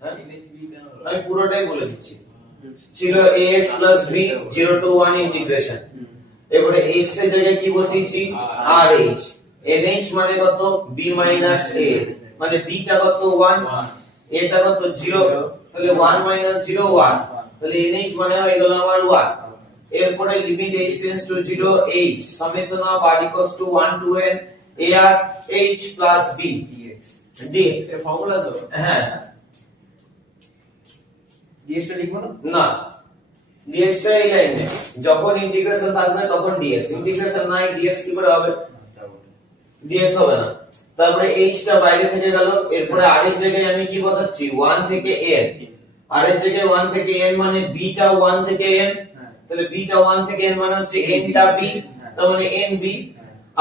হ্যাঁ আমি পুরোটাই বলে দিচ্ছি ছিল ax b 0 to 1 ইন্টিগ্রেশন এবারে x এর জায়গায় কি বসিয়েছি rh nh মানে কত b - a মানে b টা কত 1 a টা কত 0 তাহলে 1 - 0 1 তাহলে nh মানে হয়ে গেল আমার 1 এরপরে limit h tends to 0 h summation of r equals to 1 to n ar h plus b d এর ফর্মুলা তো হ্যাঁ dx টা লিখবো না না dx টা এই লাইনে যখন ইন্টিগ্রেশন থাকবে তখন dx ইন্টিগ্রেশন নাই dx কি করে হবে dx হবে না তারপরে h টা বাইরে থেকে গেল এরপরে r এর জায়গায় আমি কি বসাচ্ছি 1 থেকে n r এর জায়গায় 1 থেকে n মানে b টা 1 থেকে n তাহলে b টা 1 থেকে n মানে হচ্ছে n টা b তার মানে nb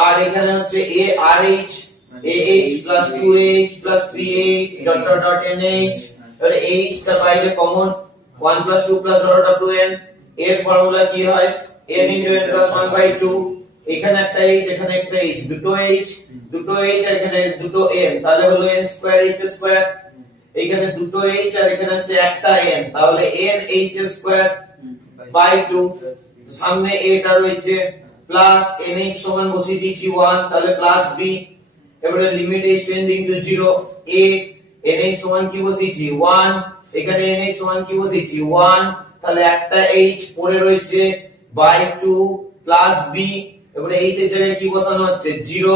আর এখানে হচ্ছে a rh ah plus 2ah plus 3ah dot dot dot nh এবারে h টা বাইরে common 1 plus 2 plus dot dot 2n এর ফর্মুলা কি হয় n into n plus 1 by 2 এখানে একটা h এখানে একটা h দুটো h আর এখানে দুটো n তাহলে হলো n স্কয়ার h স্কয়ার এখানে দুটো h আর এখানে হচ্ছে একটা n তাহলে n h স্কয়ার বাই 2 সামনে a টা রয়েছে প্লাস nh সমান বসিয়ে দিয়েছি 1 তাহলে প্লাস b এবারে limit h tending to 0 a nh সমান কি বসিয়েছি 1 এখানে nh সমান কি বসিয়েছি 1 তাহলে একটা h পড়ে রয়েছে বাই 2 প্লাস b এবারে h এর জায়গায় কি বসানো হচ্ছে 0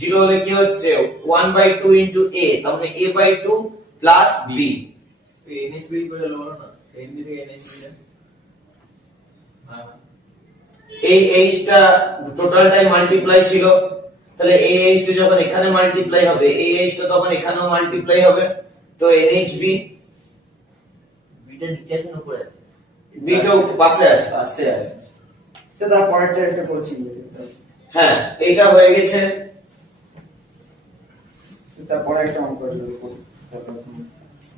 0 হলে কি হচ্ছে 1 বাই 2 ইনটু a তার মানে a by 2 plus b nh বের করে হলো না nb থেকে nh নিলে এই h টা টোটালটাই মাল্টিপ্লাই ছিল তাহলে এই h টা যখন এখানে মাল্টিপ্লাই হবে এই h টা তখন এখানেও মাল্টিপ্লাই হবে তো nhb b টা নিচে আছে না উপরে b টা পাশে আছে সেটা পরেরটা একটা করছি হ্যাঁ এটা হয়ে গেছে তারপরে একটা অঙ্ক করব